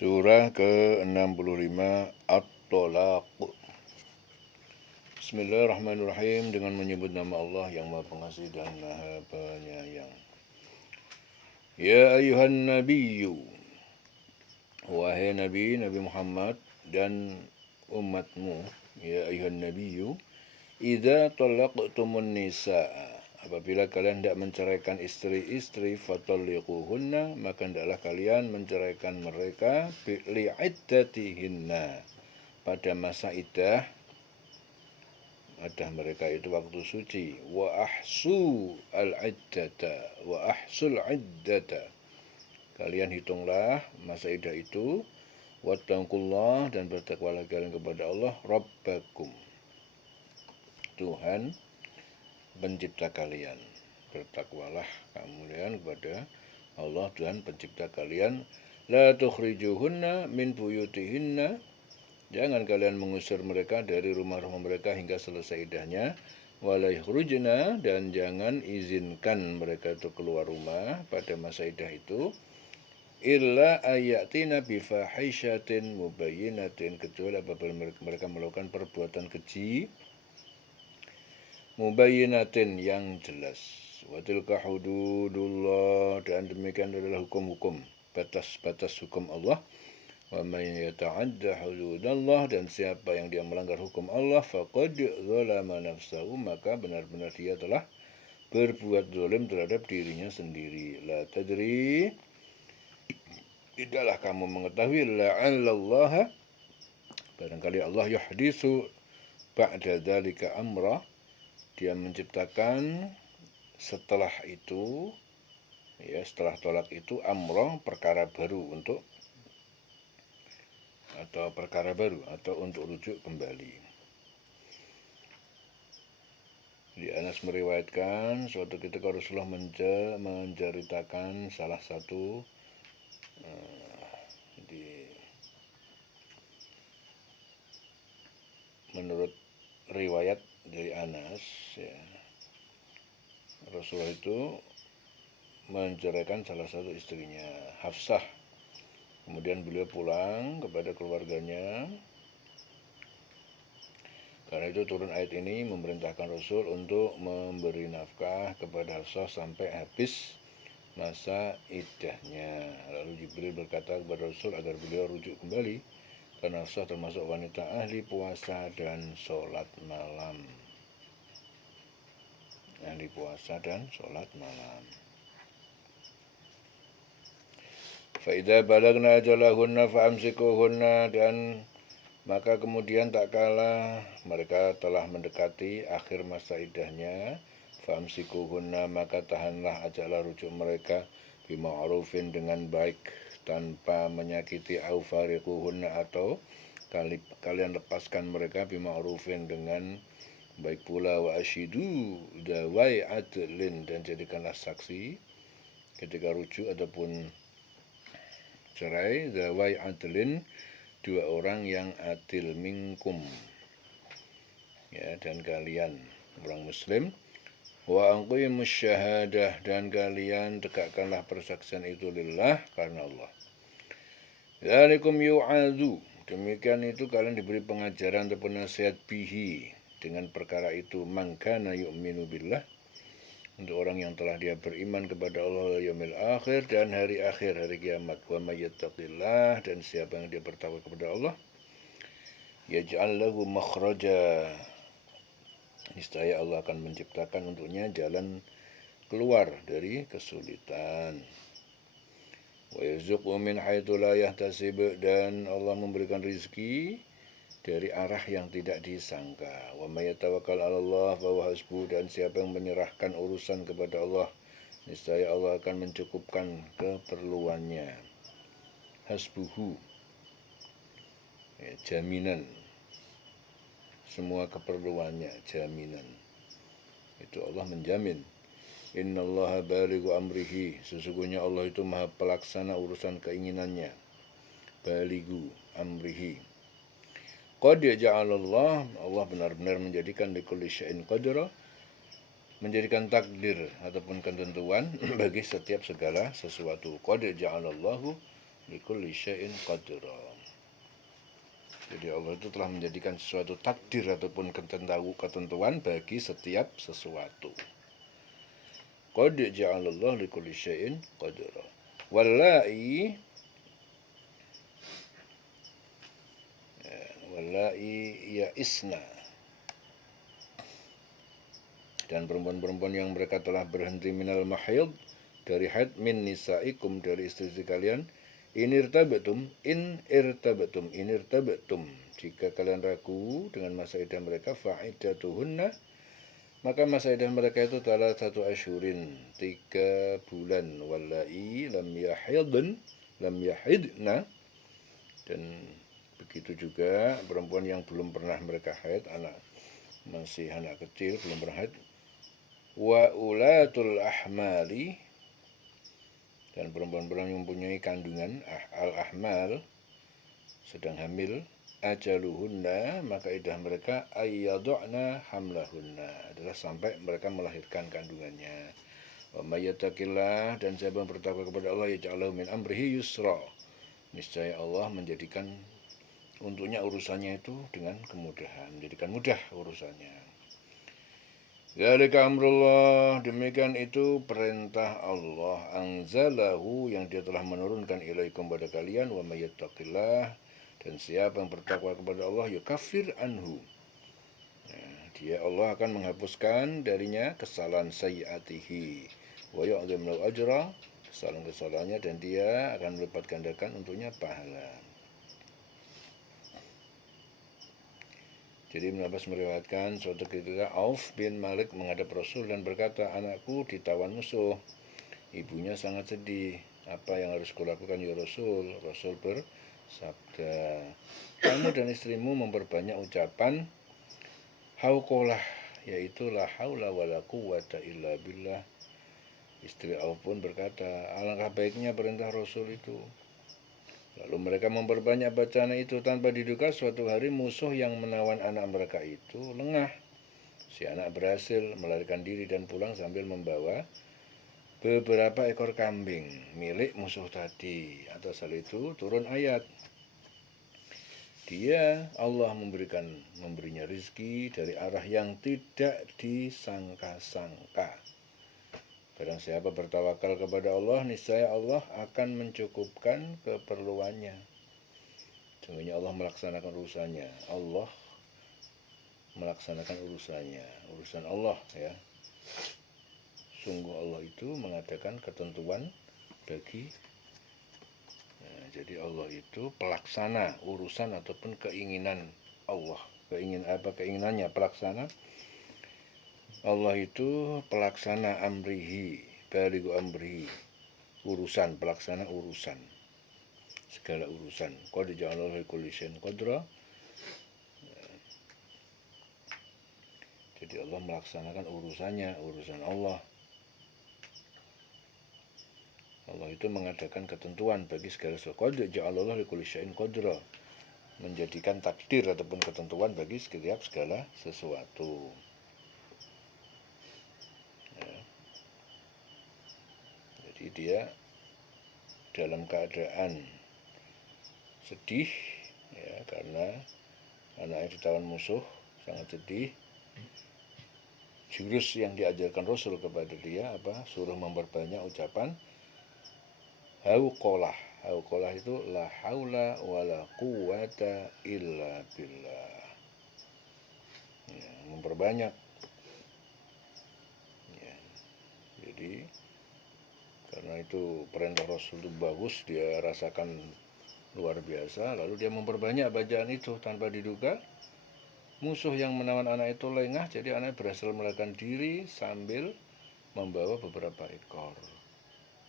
Surah ke-65 At-Tolaq. Bismillahirrahmanirrahim. Dengan menyebut nama Allah yang Maha Pengasih dan Maha Penyayang. Ya ayuhan nabiyyu, wahai Nabi Muhammad dan umatmu. Ya ayuhan nabiyyu, idza talaqtumun nisaa, apabila kalian tidak menceraikan istri-istri, fatalliquhunna, maka hendaklah kalian menceraikan mereka li'iddatihinna, pada masa iddah mereka itu waktu suci. Wa ahsul iddata, kalian hitunglah masa iddah itu. Wattaqullah, dan bertakwalah kalian kepada Allah, Rabbakum, Tuhan pencipta kalian. Bertakwalah kalian kepada Allah, Tuhan pencipta kalian. La tukhrijuhunna min buyutihinna, jangan kalian mengusir mereka dari rumah-rumah mereka hingga selesai iddahnya. Wala yakhrujna, dan jangan izinkan mereka itu keluar rumah pada masa iddah itu. Illa ayatina bifahishatin mubayyinatin, kecuali apabila mereka melakukan perbuatan keji mubayyinatin, yang jelas. Wa tilka hududullah, dan demikian adalah hukum-hukum, batas-batas hukum Allah. Wa man yata'adda hududallah, dan siapa yang dia melanggar hukum Allah, faqad zalama nafsahu, maka benar-benar dia telah berbuat zalim terhadap dirinya sendiri. La tadri, tidaklah kamu mengetahui, la'allallaha, barangkali Allah, yuhdisu ba'da dzalika amra, dia menciptakan setelah itu, ya setelah tolak itu, amroh, perkara baru untuk rujuk kembali. Di Anas meriwayatkan, suatu ketika Rasulullah menceritakan salah satu menurut riwayat dari Anas, ya, Rasulullah itu menceraikan salah satu istrinya, Hafsah. Kemudian beliau pulang kepada keluarganya. Karena itu turun ayat ini memerintahkan Rasul untuk memberi nafkah kepada Hafsah sampai habis masa iddahnya. Lalu Jibril berkata kepada Rasul agar beliau rujuk kembali, karena Hafsah termasuk wanita ahli puasa dan sholat malam. Fa'idha balagna ajalahunna fa'amsikuhunna, dan maka kemudian tak kala mereka telah mendekati akhir masa iddahnya, fa'amsikuhunna, maka tahanlah, ajaklah rujuk mereka, bima'rufin, dengan baik, tanpa menyakiti, au fariquhunna, atau kalian lepaskan mereka, bima'rufin, dengan baik pula. Wa asyidu dawai adlin, dan jadikanlah saksi ketika rujuk ataupun cerai, dawai adlin, dua orang yang adil, minkum, ya, dan kalian orang muslim. Wa aqimus syahadah, dan kalian tegakkanlah persaksian itu lillah, karena Allah. Dzalikum yu'adzu, demikian itu kalian diberi pengajaran ataupun nasihat, bihi, dengan perkara itu, man kana yu'minu billah, untuk orang yang telah dia beriman kepada Allah, yaumil akhir, dan hari akhir, hari kiamat. Wa may yattaqillah, dan siapa yang dia bertakwa kepada Allah, yaj'al lahu makhraja, niscaya Allah akan menciptakan untuknya jalan keluar dari kesulitan. Wa yarzuqhu min haitsu la yahtasib, dan Allah memberikan rezeki dari arah yang tidak disangka. Wa may yatawakkal 'alallah fa huwa hasbuh, dan siapa yang menyerahkan urusan kepada Allah, niscaya Allah akan mencukupkan keperluannya. Hasbuhu, ya, jaminan, semua keperluannya, jaminan. Itu Allah menjamin. Innallaha balighu amrihi, sesungguhnya Allah itu maha pelaksana urusan keinginannya. Balighu amrihi. Qad ja'alallah, Allah benar-benar menjadikan likulli syai'in qadra, menjadikan takdir ataupun ketentuan bagi setiap segala sesuatu. Qad ja'alallahu likulli syai'in qadra. Jadi Allah itu telah menjadikan sesuatu takdir ataupun ketentuan bagi setiap sesuatu. Qad ja'alallahu likulli syai'in qadra. Wallahi ya isna, dan perempuan-perempuan yang mereka telah berhenti minal mahid, dari haid, min nisaikum, dari istri-istri kalian, in irtabatum, jika kalian ragu dengan masa iddah mereka, fa'iddatuhunna, maka masa iddah mereka itu adalah 1 asyhurin, 3 bulan. Wallahi lam yahidna, dan begitu juga perempuan yang belum pernah mereka haid, masih anak kecil belum pernah haid. Wa ulatul ahmali, dan perempuan-perempuan yang mempunyai kandungan, al-ahmal, sedang hamil, ajaluhunna, maka iddah mereka ayyad'na hamlahunna, adalah sampai mereka melahirkan kandungannya. Wa may yattaqillah, dan siapa yang bertakwa kepada Allah, yaj'al lahu min amrihi yusra, niscaya Allah menjadikan untuknya urusannya itu dengan kemudahan, menjadikan mudah urusannya. Dzalika amrullah, demikian itu perintah Allah, anzalahu, yang dia telah menurunkan ilaikum pada kalian, wa may yattaqillah, dan siapa yang bertakwa kepada Allah, yukaffir anhu, dia Allah akan menghapuskan darinya kesalahan sayyiatihi, wa yu'dzim lahu ajra, kesalahan-kesalahannya, dan dia akan melipat gandakan untuknya pahala. Jadi Ibnu Abbas meriwayatkan, suatu ketika Auf bin Malik menghadap Rasul dan berkata, anakku ditawan musuh. Ibunya sangat sedih. Apa yang harus kulakukan ya Rasul? Rasul bersabda, kamu dan istrimu memperbanyak ucapan hauqolah, yaitu la haula wala quwwata illa billah. Istri Auf pun berkata, alangkah baiknya perintah Rasul itu. Lalu mereka memperbanyak bacaan itu. Tanpa diduga suatu hari musuh yang menawan anak mereka itu lengah. Si anak berhasil melarikan diri dan pulang sambil membawa beberapa ekor kambing milik musuh tadi. Atas hal itu turun ayat, dia Allah memberinya rizki dari arah yang tidak disangka-sangka. Barang siapa bertawakal kepada Allah, niscaya Allah akan mencukupkan keperluannya. Sungguhnya Allah melaksanakan urusannya. Allah melaksanakan urusannya. Urusan Allah, ya. Sungguh Allah itu mengadakan ketentuan bagi, jadi Allah itu pelaksana urusan ataupun keinginan Allah. Keinginannya pelaksana. Allah itu pelaksana amrihi, baligu amrihi, urusan, pelaksana urusan, segala urusan. Qad ja'ala likulli syai'in qadra. Jadi Allah melaksanakan urusannya, urusan Allah. Allah itu mengadakan ketentuan bagi segala sesuatu. Qad ja'ala likulli syai'in qadra, menjadikan takdir ataupun ketentuan bagi setiap segala sesuatu. Jadi dia dalam keadaan sedih, ya, karena anaknya ditawan musuh, sangat sedih. Jurus yang diajarkan Rasul kepada dia apa? Suruh memperbanyak ucapan hauqolah. Hauqolah itu la haula wala quwata illa billah. Ya, memperbanyak. Ya. Jadi karena itu perintah Rasul itu bagus, dia rasakan luar biasa, lalu dia memperbanyak bacaan itu. Tanpa diduga musuh yang menawan anak itu lengah, jadi anak berhasil melarikan diri sambil membawa beberapa ekor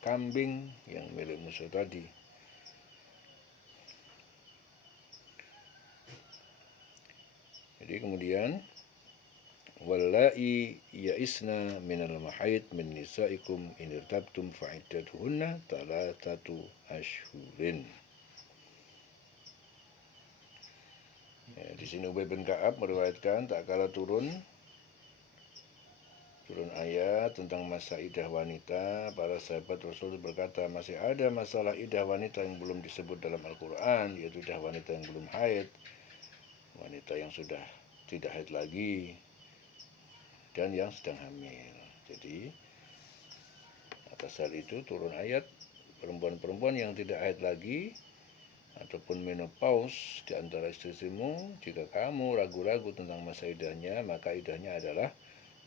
kambing yang milik musuh tadi. Jadi kemudian wallahi ya'isna minal mahid min nisaikum in irtabtum fa'iddatuhunna 3 asyhurin. Ya, di sini Ubay bin Ka'ab meriwayatkan, tak kala turun turun ayat tentang masa idah wanita. Para sahabat Rasul berkata, masih ada masalah idah wanita yang belum disebut dalam Al-Quran, yaitu idah wanita yang belum haid, wanita yang sudah tidak haid lagi, dan yang sedang hamil. Jadi atas hal itu turun ayat, perempuan-perempuan yang tidak haid lagi ataupun menopause di antara istri-istrimu, jika kamu ragu-ragu tentang masa idahnya, maka idahnya adalah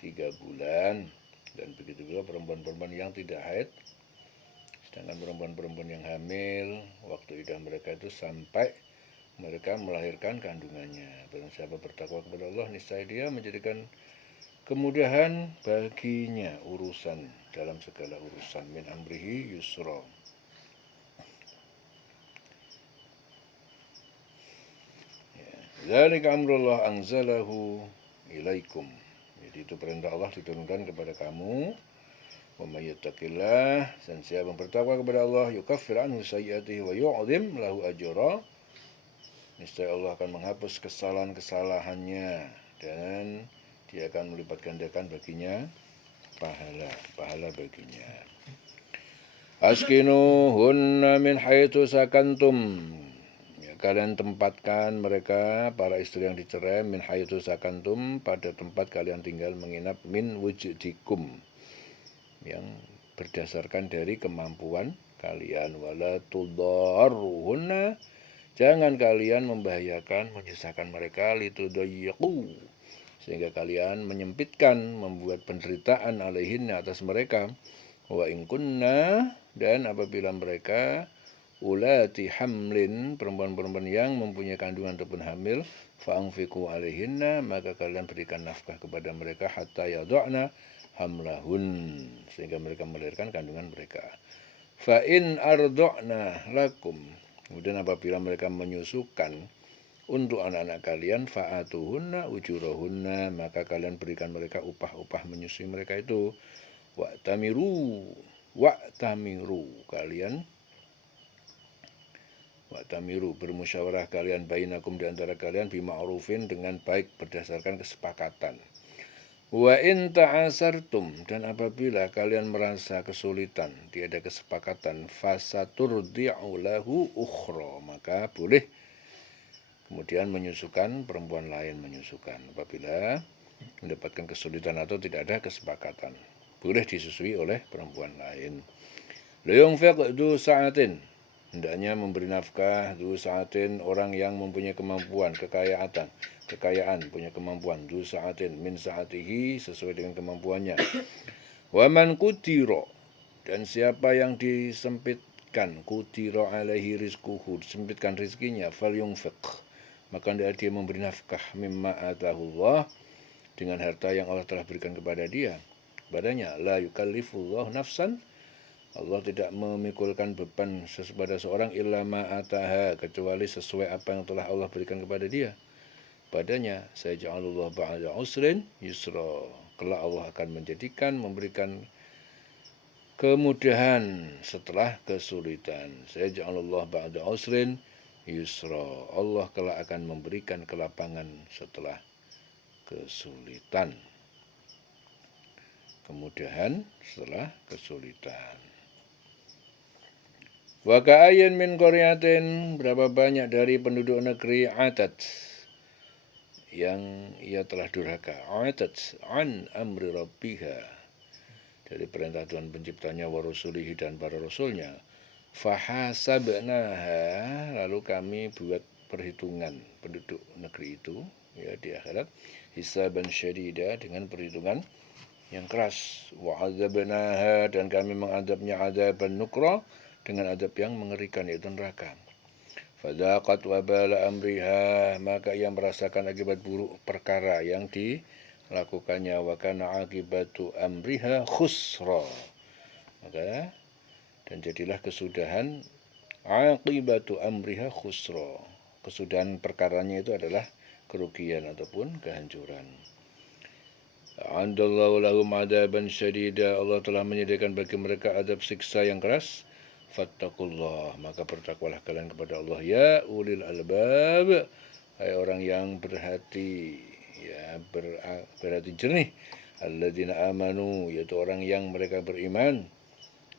3 bulan. Dan begitu juga perempuan-perempuan yang tidak haid. Sedangkan perempuan-perempuan yang hamil, waktu idah mereka itu sampai mereka melahirkan kandungannya. Barang siapa bertakwa kepada Allah, niscaya dia menjadikan kemudahan baginya urusan dalam segala urusan. Min amrihi yusra. Dzalika amrullah anzalahu ilaikum. Jadi itu perintah Allah diturunkan kepada kamu. Wa may yattaqillah, dan siapa yang bertakwa kepada Allah, yukaffir anhu sayyi'atihi wa yu'zim lahu ajra. Niscaya Allah akan menghapus kesalahan-kesalahannya dan dia akan melipat gandakan baginya pahala baginya. Askinuhunna min haitsu sakantum. Kalian tempatkan mereka, para istri yang dicerai, min haitsu sakantum, pada tempat kalian tinggal menginap, min wujudikum, yang berdasarkan dari kemampuan kalian. Wala tudarruhunna, jangan kalian membahayakan, menyusahkan mereka, litudayyiqu, sehingga kalian menyempitkan, membuat penderitaan alaihinna, atas mereka. Wa in kunna, dan apabila mereka ulati hamlin, perempuan-perempuan yang mempunyai kandungan ataupun hamil, fa'anfiqu alaihinna, maka kalian berikan nafkah kepada mereka hatta yadha'na hamlahun, sehingga mereka melahirkan kandungan mereka. Fa in arda'na lakum, kemudian apabila mereka menyusukan untuk anak-anak kalian, fa'atuhunna ujurahunna, maka kalian berikan mereka upah-upah menyusui mereka itu. Wa'tamiru, bermusyawarah kalian bainakum, di antara kalian, bima'rufin, dengan baik berdasarkan kesepakatan. Wa in ta'asartum, dan apabila kalian merasa kesulitan, tiada kesepakatan, fasaturdi'u lahu ukhra, maka boleh kemudian menyusukan, perempuan lain menyusukan. Apabila mendapatkan kesulitan atau tidak ada kesepakatan, boleh disusui oleh perempuan lain. Liyunfiq du sa'atin, hendaknya memberi nafkah, du sa'atin, orang yang mempunyai kemampuan, kekayaan, punya kemampuan, du sa'atin, min sa'atihi, sesuai dengan kemampuannya. Wa man qudira, dan siapa yang disempitkan, qudira alaihi rizquhu, disempitkan rizkinya, falyunfiq, maka hendaknya dia memberi nafkah, mimma atahullah, dengan harta yang Allah telah berikan kepada dia, padanya. La yukallifullahu nafsan, Allah tidak memikulkan beban kepada seorang illa ma'ataha, kecuali sesuai apa yang telah Allah berikan kepada dia, padanya. Sayaj'alullahu ba'da usrin yusra, kelak Allah akan memberikan kemudahan setelah kesulitan. Sayaj'alullahu ba'da usrin yusra, Allah kelak akan memberikan kelapangan setelah kesulitan, kemudahan setelah kesulitan. Wa ka'ayyin min qaryatin, berapa banyak dari penduduk negeri atat, yang ia telah durhaka, atat an amri rabbiha, dari perintah Tuhan penciptanya, wa rusulihi, dan para rasulnya. Fahasabnaha, lalu kami buat perhitungan penduduk negeri itu, ya, di akhirat, hisaban syadida, dengan perhitungan yang keras. Wa azabnaha, dan kami mengadabnya azaban nukra, dengan adab yang mengerikan, yaitu neraka. Fadzaqat wabala amriha, maka ia merasakan akibat buruk perkara yang dilakukannya. Wa kana akibatu amriha khusra, maka dan jadilah kesudahan akibatu amriha khusra, kesudahan perkaranya itu adalah kerugian ataupun kehancuran. Andallahu lahum adaban syadida, Allah telah menyediakan bagi mereka adab siksa yang keras. Fattakullah, maka bertakwalah kalian kepada Allah, ya ulil albab, hai orang yang berhati, ya, berhati jernih, alladzina amanu, yaitu orang yang mereka beriman,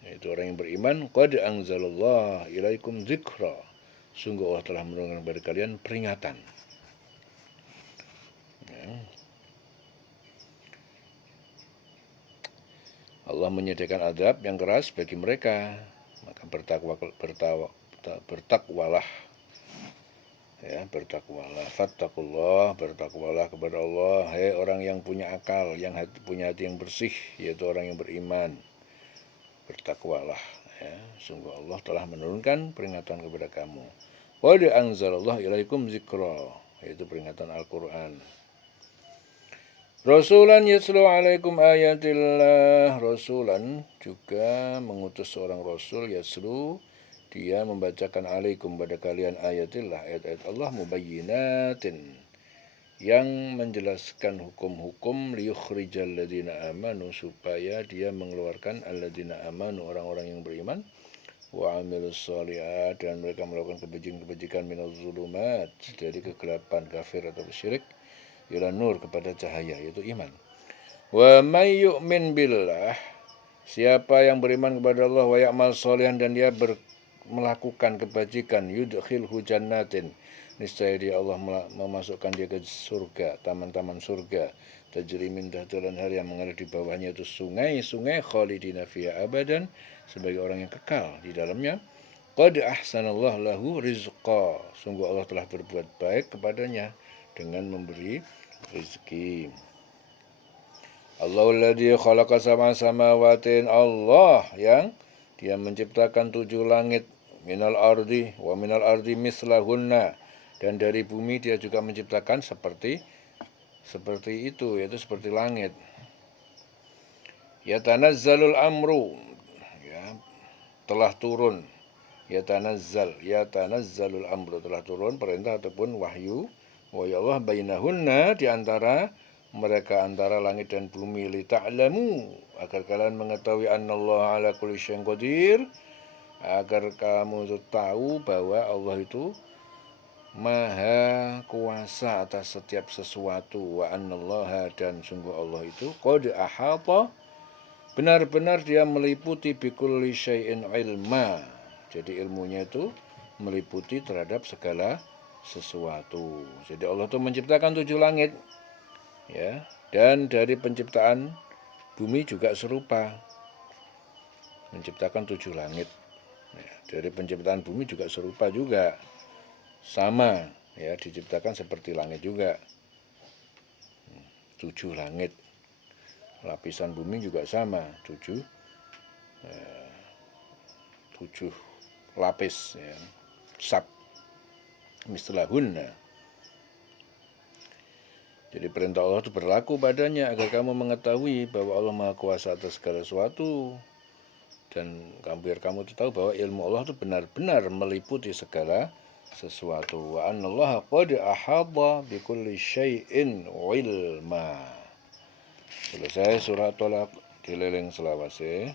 yaitu orang yang beriman, qad anzalallah ilaikum dzikra, sungguh Allah telah menurunkan kepada kalian peringatan. Ya. Allah menyediakan azab yang keras bagi mereka, maka bertakwalah, ya, bertakwalah, fattaqullah, bertakwalah kepada Allah, hai orang yang punya akal, yang punya hati yang bersih, yaitu orang yang beriman, bertakwalah, ya, sungguh Allah telah menurunkan peringatan kepada kamu. Qad anzalallahu ilaikum dzikra, yaitu peringatan Al-Qur'an. Rasulan yatslu alaikum ayatillah, rasulan juga mengutus seorang rasul, yatslu, dia membacakan alaikum pada kalian ayatillah, ayat-ayat Allah, mubayyinatin, yang menjelaskan hukum-hukum, liyukhrijal ladzina amanu, supaya dia mengeluarkan alladzina amanu, orang-orang yang beriman, wa amilus shalihat, dan mereka melakukan kebajikan-kebajikan, minaz zulumat, dari kegelapan kafir atau syirik, ila nur, kepada cahaya, yaitu iman. Wa may yu'min billah, siapa yang beriman kepada Allah, wa ya'mal sholihan, dan dia melakukan kebajikan, yudkhilhu jannatin, niscaya dia Allah memasukkan dia ke surga, taman-taman surga, tajri min tahtiha al-anhar, yang mengalir di bawahnya itu sungai-sungai, khalidina fiha abadan, sebagai orang yang kekal di dalamnya. Qad ahsanallahu lahu rizqa, sungguh Allah telah berbuat baik kepadanya dengan memberi rezeki. Allahul ladzi khalaqa sab'a samawatin, Allah yang dia menciptakan 7 langit, minal ardi wa minal ardi mislahunna, dan dari bumi dia juga menciptakan seperti itu, yaitu seperti langit. Yatanazzalul amru, ya, telah turun, yatanazzalul amru, telah turun perintah ataupun wahyu, wa ya Allah bainahunna, di antara mereka, antara langit dan bumi, li ta'lamu, agar kalian mengetahui, annallaha ala kulli syai'in qadir, agar kamu tahu bahwa Allah itu maha kuasa atas setiap sesuatu, wa annallaha, dan sungguh Allah itu, qad ahata, benar-benar dia meliputi, bikulli syai'in ilma, jadi ilmunya itu meliputi terhadap segala sesuatu. Jadi Allah itu menciptakan 7 langit, ya, dan dari penciptaan bumi juga serupa, menciptakan 7 langit, ya, dari penciptaan bumi juga serupa juga, sama, ya, diciptakan seperti langit juga, 7 langit, lapisan bumi juga sama, 7 lapis, ya, sab mislahunna. Jadi perintah Allah itu berlaku padanya agar kamu mengetahui bahwa Allah Maha Kuasa atas segala sesuatu, dan biar kamu tahu bahwa ilmu Allah itu benar-benar meliputi segala sesuatu. Wa annallaha qad ahata bikulli syai'in ilma. Selesai surah Tolak, dililing selawase.